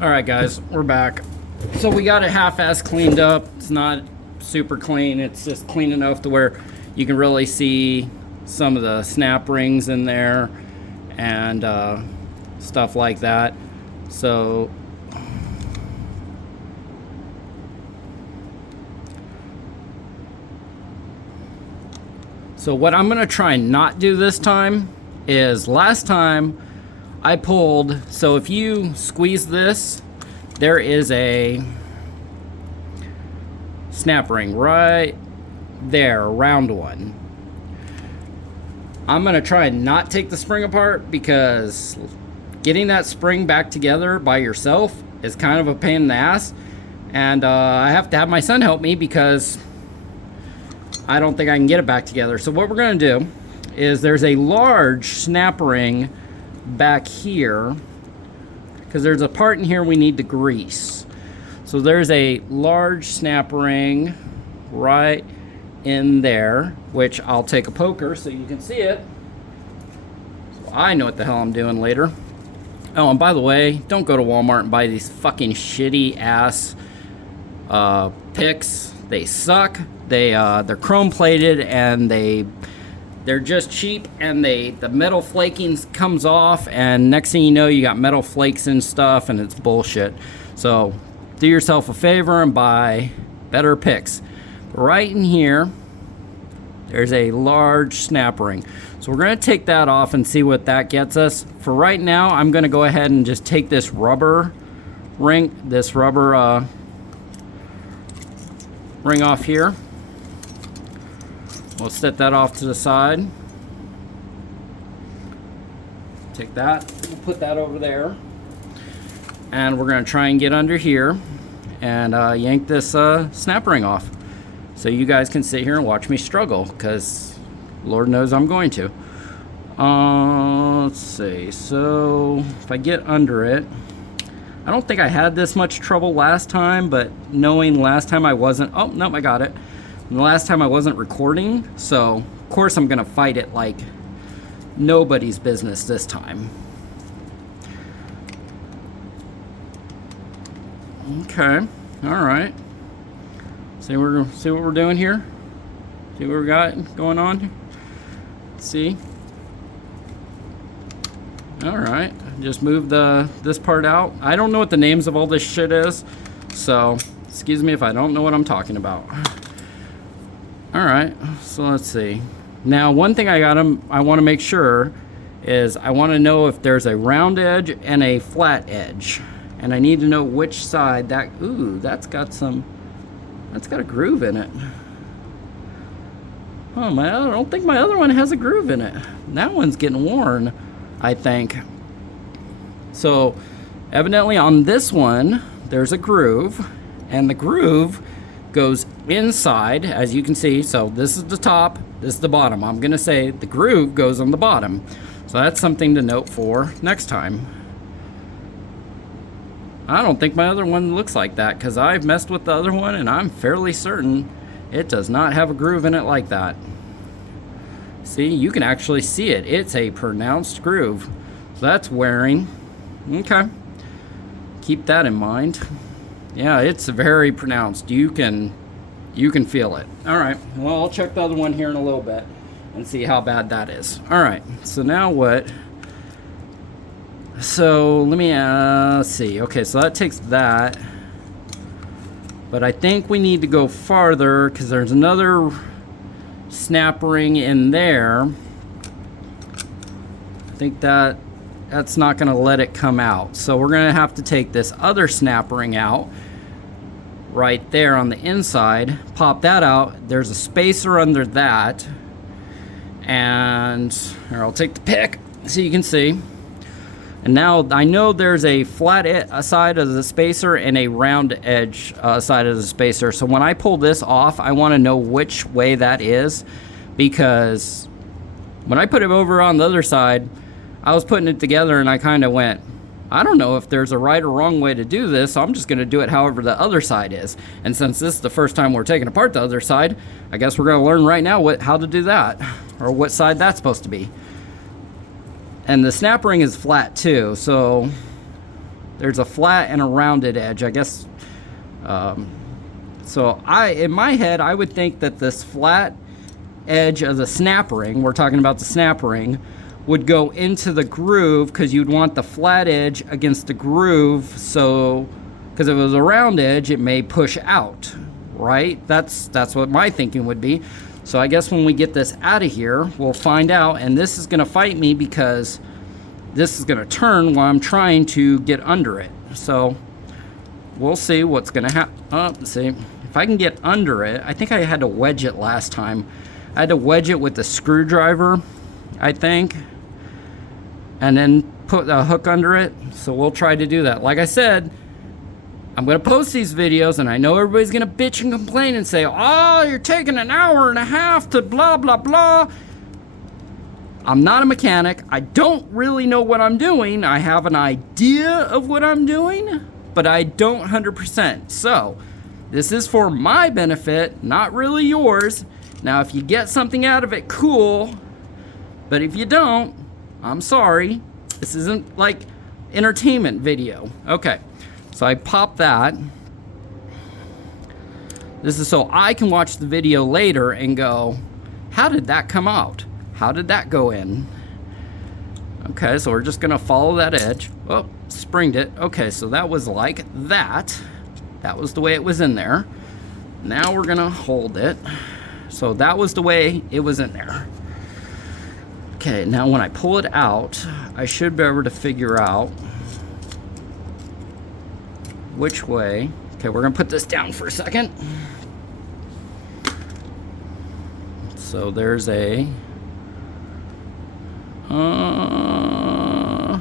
Alright guys, we're back. So we got it half-ass cleaned up. It's not super clean, it's just clean enough to where you can really see some of the snap rings in there and stuff like that. So what I'm gonna try and not do this time is, last time I pulled, so if you squeeze this, there is a snap ring right there, a round one. I'm gonna try and not take the spring apart because getting that spring back together by yourself is kind of a pain in the ass, and I have to have my son help me because I don't think I can get it back together. So what we're gonna do is, there's a large snap ring back here because there's a part in here we need to grease. So there's a large snap ring right in there, which I'll take a poker so you can see it, so I know what the hell I'm doing later. Oh, and by the way, don't go to Walmart and buy these fucking shitty ass picks. They suck. They're chrome plated and they're just cheap, and the metal flaking comes off, and next thing you know, you got metal flakes and stuff, and it's bullshit. So do yourself a favor and buy better picks. Right in here, there's a large snap ring. So we're gonna take that off and see what that gets us. For right now, I'm gonna go ahead and just take this rubber ring, ring off here. We'll set that off to the side. Take that, we'll put that over there. And we're gonna try and get under here and yank this snap ring off. So you guys can sit here and watch me struggle, because Lord knows I'm going to. Let's see, so if I get under it, I don't think I had this much trouble last time, but knowing last time I wasn't, oh, nope, I got it. And the last time I wasn't recording, so of course I'm gonna fight it like nobody's business this time. Okay, all right. See what we're doing here? See what we got going on? See? All right, just move this part out. I don't know what the names of all this shit is, so excuse me if I don't know what I'm talking about. All right, so let's see. Now, one thing I want to make sure is, I want to know if there's a round edge and a flat edge, and I need to know which side that. Ooh, that's got a groove in it. Oh, I don't think my other one has a groove in it. That one's getting worn, I think. So evidently on this one there's a groove, and the groove goes inside, as you can see. So this is the top, this is the bottom. I'm gonna say the groove goes on the bottom. So that's something to note for next time. I don't think my other one looks like that, because I've messed with the other one and I'm fairly certain it does not have a groove in it like that. See, you can actually see it. It's a pronounced groove. So that's wearing. Okay. Keep that in mind. Yeah, it's very pronounced. You can feel it. All right. Well, I'll check the other one here in a little bit and see how bad that is. All right. So now what? So let me see. Okay, so that takes that. But I think we need to go farther, because there's another snap ring in there. I think that's not going to let it come out. So we're going to have to take this other snap ring out right there on the inside, pop that out. There's a spacer under that, and here, I'll take the pick so you can see. And now I know there's a flat side of the spacer and a round edge side of the spacer. So when I pull this off, I want to know which way that is, because when I put it over on the other side, I was putting it together and I kind of went, I don't know if there's a right or wrong way to do this, so I'm just going to do it however the other side is. And since this is the first time we're taking apart the other side, I guess we're going to learn right now how to do that, or what side that's supposed to be. And the snap ring is flat too, so There's a flat and a rounded edge, I guess. So in my head, I would think that this flat edge of the snap ring, we're talking about the snap ring, would go into the groove, because you'd want the flat edge against the groove. So, because if it was a round edge, it may push out, right? That's what my thinking would be. So I guess when we get this out of here, we'll find out. And this is going to fight me because this is going to turn while I'm trying to get under it. So we'll see what's going to happen. Let's see if I can get under it. I think I had to wedge it last time. I had to wedge it with the screwdriver, I think, and then put a hook under it. So we'll try to do that. Like I said, I'm going to post these videos, and I know everybody's going to bitch and complain and say, oh, you're taking an hour and a half to blah, blah, blah. I'm not a mechanic. I don't really know what I'm doing. I have an idea of what I'm doing, but I don't 100%. So this is for my benefit, not really yours. Now, if you get something out of it, cool. But if you don't, I'm sorry. This isn't like entertainment video. Okay, so I pop that. This is so I can watch the video later and go, how did that come out? How did that go in? Okay, so we're just gonna follow that edge. Oh, springed it. Okay, so that was like that. That was the way it was in there. Now we're gonna hold it. So that was the way it was in there. Okay, now when I pull it out, I should be able to figure out which way. Okay, we're gonna put this down for a second. So there's a I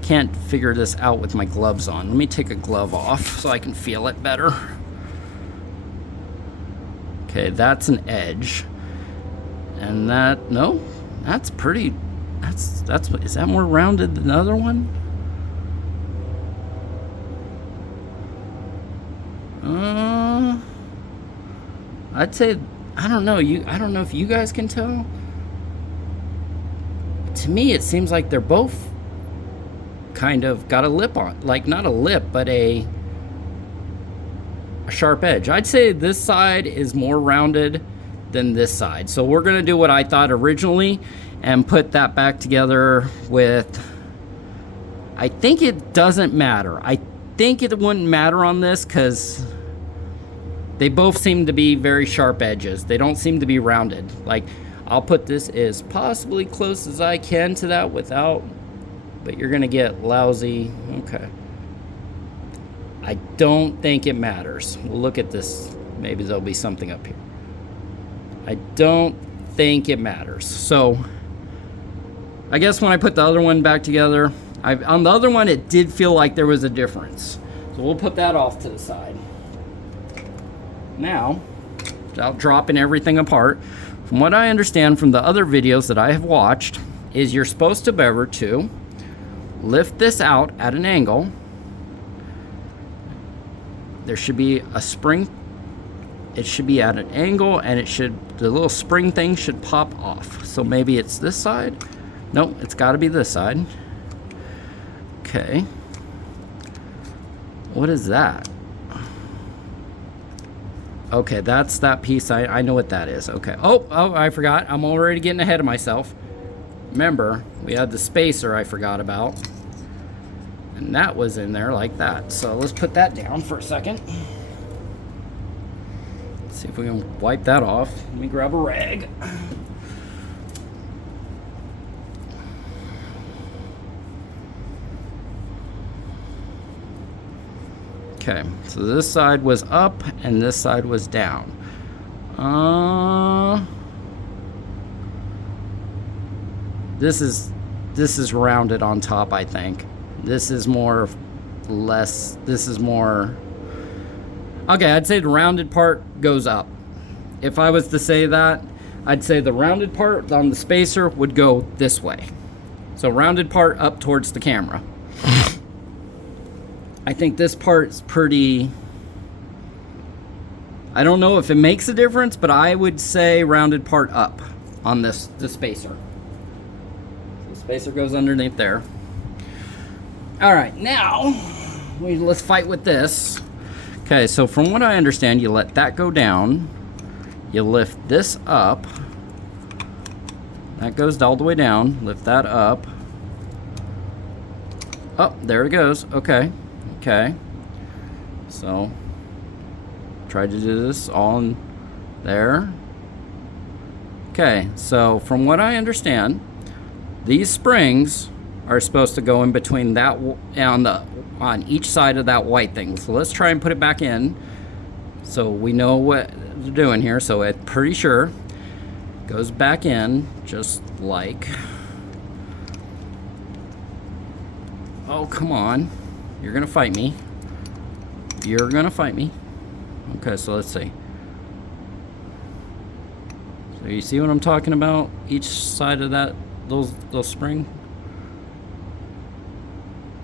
can't figure this out with my gloves on. Let me take a glove off so I can feel it better. Okay, that's an edge. And that, no, that's pretty, is that more rounded than the other one? I'd say, I don't know if you guys can tell. To me, it seems like they're both kind of got a lip on, like not a lip, but a sharp edge. I'd say this side is more rounded than this side. So we're gonna do what I thought originally and put that back together with, I think it doesn't matter. I think it wouldn't matter on this because they both seem to be very sharp edges. They don't seem to be rounded. Like, I'll put this as possibly close as I can to that without, but you're gonna get lousy. Okay. I don't think it matters. We'll look at this. Maybe there'll be something up here. I don't think it matters. So I guess when I put the other one back together, on the other one, it did feel like there was a difference. So we'll put that off to the side. Now, without dropping everything apart, from what I understand from the other videos that I have watched, is you're supposed to be able to lift this out at an angle. There should be a spring. It should be at an angle, and the little spring thing should pop off. So maybe it's this side. Nope, it's got to be this side. Okay. What is that? Okay, that's that piece. I know what that is. Okay. Oh, I forgot. I'm already getting ahead of myself. Remember, we had the spacer I forgot about. And that was in there like that. So let's put that down for a second. Let's see if we can wipe that off. Let me grab a rag. Okay, so this side was up and this side was down. This is rounded on top, I think. This is more. Okay, I'd say the rounded part goes up. If I was to say that, I'd say the rounded part on the spacer would go this way. So rounded part up towards the camera. I think this part's pretty, I don't know if it makes a difference, but I would say rounded part up on the spacer. The spacer goes underneath there. All right, now let's fight with this. Okay, so from what I understand, you let that go down. You lift this up. That goes all the way down. Lift that up. Oh, there it goes. Okay. Okay. So, try to do this all in there. Okay, so from what I understand, these springs are supposed to go in between that on each side of that white thing. So let's try and put it back in so we know what they're doing here. So it's pretty sure goes back in just like, oh come on, you're gonna fight me, you're gonna fight me. Okay, so let's see. So you see what I'm talking about? Each side of that, those spring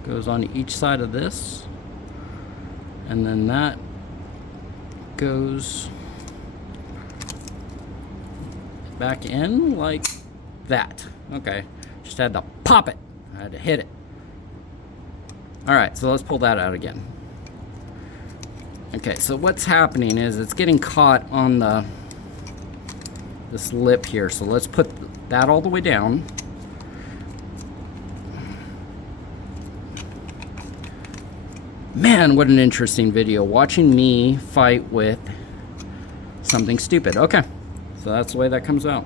goes on each side of this, and then that goes back in like that. Okay, just had to pop it. I had to hit it. All right, so let's pull that out again. Okay, so what's happening is it's getting caught on this lip here. So let's put that all the way down. Man, what an interesting video, watching me fight with something stupid. Okay, so that's the way that comes out.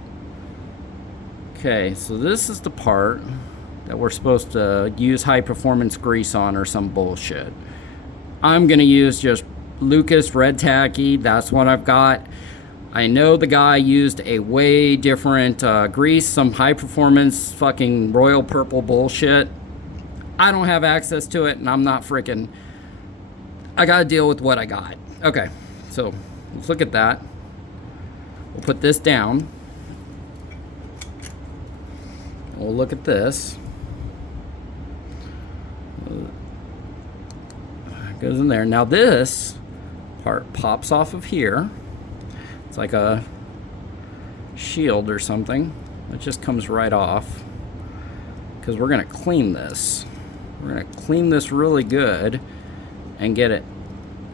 Okay, so this is the part that we're supposed to use high performance grease on or some bullshit. I'm gonna use just Lucas Red Tacky. That's what I've got. I know the guy used a way different grease, some high performance fucking royal purple bullshit. I don't have access to it, and I'm not freaking, I gotta deal with what I got. Okay, so let's look at that. We'll put this down. We'll look at this. It goes in there. Now this part pops off of here. It's like a shield or something. It just comes right off. Because we're gonna clean this. We're gonna clean this really good and get it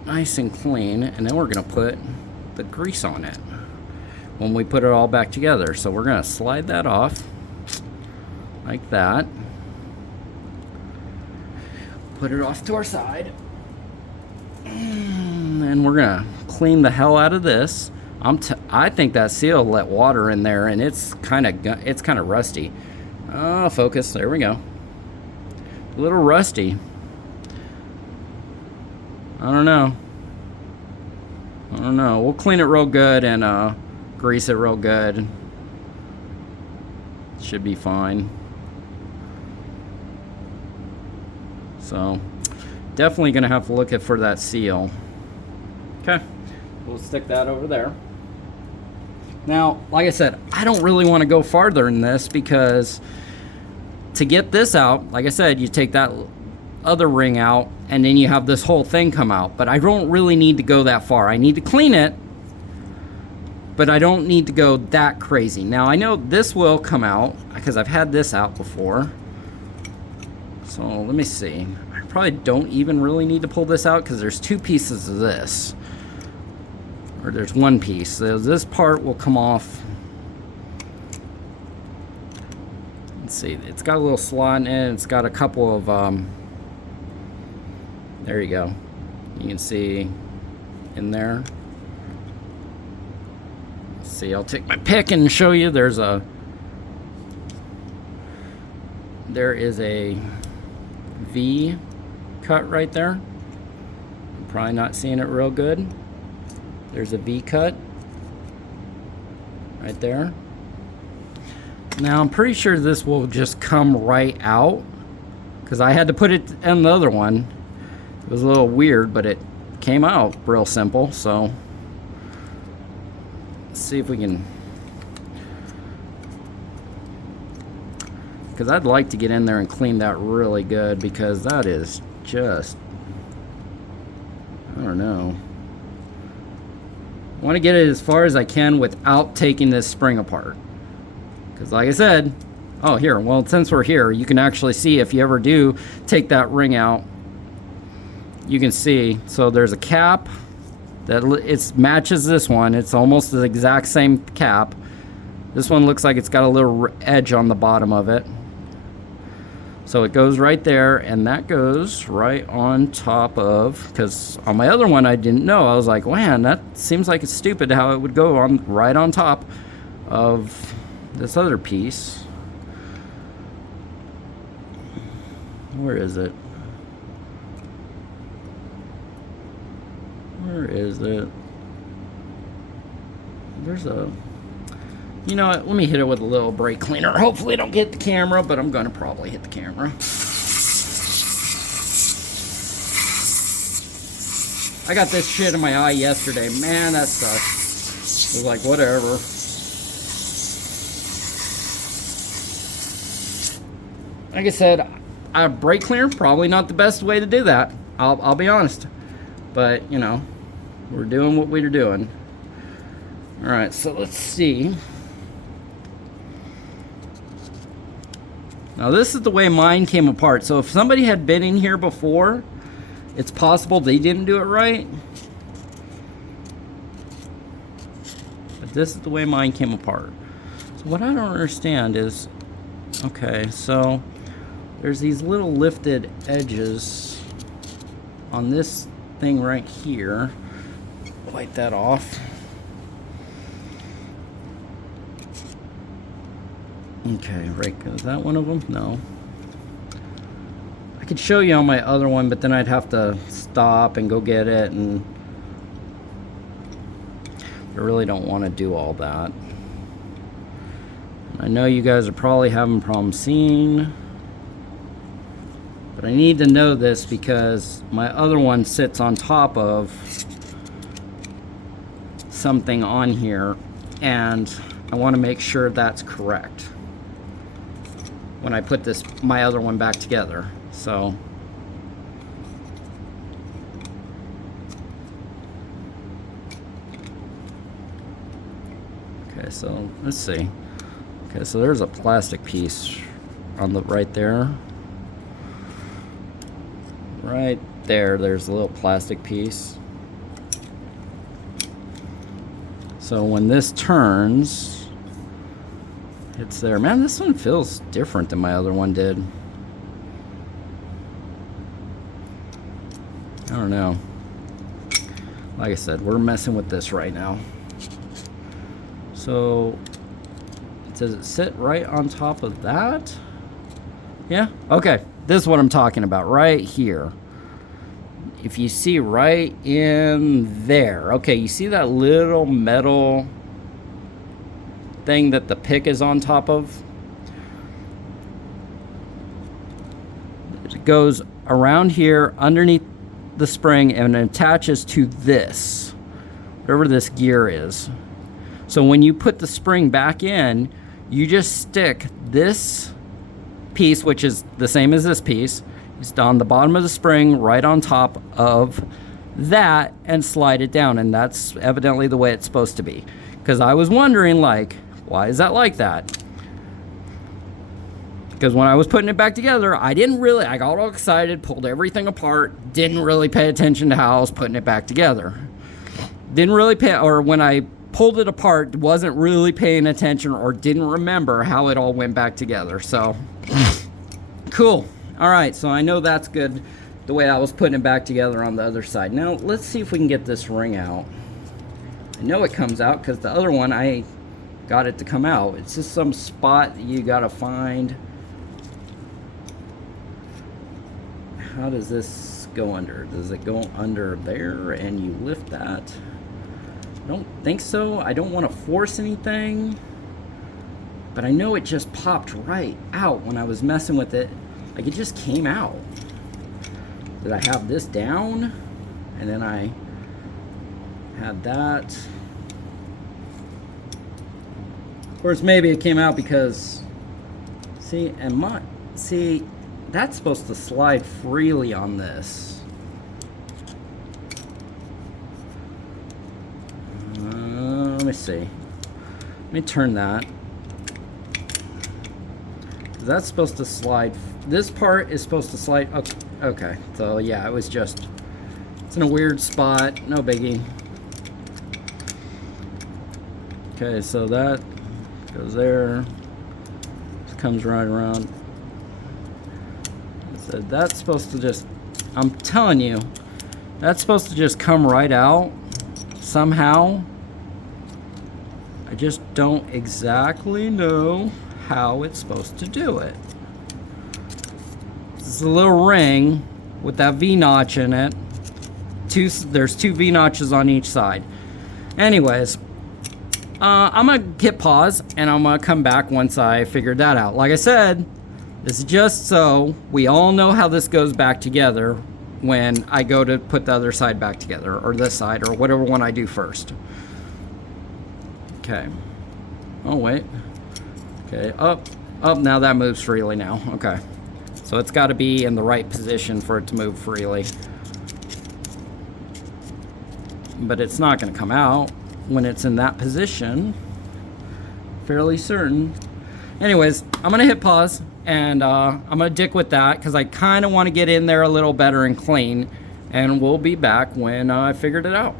nice and clean, and then we're gonna put the grease on it when we put it all back together. So we're gonna slide that off like that, put it off to our side, and we're gonna clean the hell out of this. I think that seal let water in there, and it's kind of rusty. Oh, focus, there we go. A little rusty. I don't know. We'll clean it real good and grease it real good. Should be fine. So, definitely gonna have to look for that seal. Okay, we'll stick that over there. Now, like I said, I don't really want to go farther in this because to get this out, like I said, you take that other ring out and then you have this whole thing come out. But I don't really need to go that far. I need to clean it, but I don't need to go that crazy. Now, I know this will come out because I've had this out before. So let me see. I probably don't even really need to pull this out because there's two pieces of this. Or there's one piece. So this part will come off. Let's see. It's got a little slot in it. It's got a couple of... there you go. You can see in there. Let's see. I'll take my pick and show you. There is a V cut right there. I'm probably not seeing it real good. There's a V cut right there. Now I'm pretty sure this will just come right out because I had to put it in the other one. It was a little weird, but it came out real simple. So let's see if we can, because I'd like to get in there and clean that really good because that is just, I don't know. I want to get it as far as I can without taking this spring apart. Because like I said, Oh, here. Well, since we're here, you can actually see if you ever do take that ring out, you can see. So there's a cap that it matches this one. It's almost the exact same cap. This one looks like it's got a little edge on the bottom of it. So it goes right there, and that goes right on top of, because on my other one I didn't know. I was like, man, that seems like it's stupid how it would go on right on top of this other piece. Where is it? Where is it? There's a... You know what? Let me hit it with a little brake cleaner. Hopefully I don't hit the camera, but I'm going to probably hit the camera. I got this shit in my eye yesterday. Man, that sucks. It was like, whatever. Like I said, a brake cleaner, probably not the best way to do that. I'll be honest. But, you know, we're doing what we're doing. Alright, so let's see. Now this is the way mine came apart. So if somebody had been in here before, it's possible they didn't do it right. But this is the way mine came apart. So what I don't understand is, okay, so there's these little lifted edges on this thing right here. Wipe that off. Okay, right, is that one of them? No. I could show you on my other one, but then I'd have to stop and go get it, and I really don't want to do all that. I know you guys are probably having problems seeing, but I need to know this because my other one sits on top of something on here, and I want to make sure that's correct when I put this, my other one back together. So okay, so let's see. Okay, so there's a plastic piece on the right there. Right there, there's a little plastic piece. So when this turns, it's there. Man, this one feels different than my other one did. I don't know. Like I said, we're messing with this right now. So, does it sit right on top of that? Yeah? Okay. This is what I'm talking about right here. If you see right in there. Okay, you see that little metal thing that the pick is on top of? It goes around here underneath the spring and attaches to this, whatever this gear is. So when you put the spring back in, you just stick this piece, which is the same as this piece, it's on the bottom of the spring right on top of that, and slide it down, and that's evidently the way it's supposed to be. Because I was wondering, like, why is that like that? Because when I was putting it back together, I got all excited, pulled everything apart, didn't really pay attention to how I was putting it back together. Or when I pulled it apart, wasn't really paying attention or didn't remember how it all went back together. So, cool. All right, so I know that's good, the way I was putting it back together on the other side. Now, let's see if we can get this ring out. I know it comes out because the other one, I got it to come out. It's just some spot that you gotta find. How does this go under? Does it go under there and you lift that? I don't think so. I don't want to force anything, but I know it just popped right out when I was messing with it. Like, it just came out. Did I have this down? And then I had that. Of course, maybe it came out because, see, that's supposed to slide freely on this. Let me see. Let me turn that. That's supposed to slide. This part is supposed to slide. Okay, so yeah, it was just, it's in a weird spot. No biggie. Okay, so that goes there. Just comes right around. So that's supposed to just, I'm telling you, that's supposed to just come right out somehow. I just don't exactly know how it's supposed to do it. This is a little ring with that V-notch in it. There's two V-notches on each side. Anyways, I'm gonna hit pause and I'm gonna come back once I figured that out. Like I said, this is just so we all know how this goes back together when I go to put the other side back together, or this side, or whatever one I do first. Okay. Oh, wait. Okay, up, now that moves freely now. Okay. So it's got to be in the right position for it to move freely. But it's not going to come out when it's in that position. Fairly certain. Anyways, I'm going to hit pause, and I'm going to dick with that because I kind of want to get in there a little better and clean. And we'll be back when I figured it out.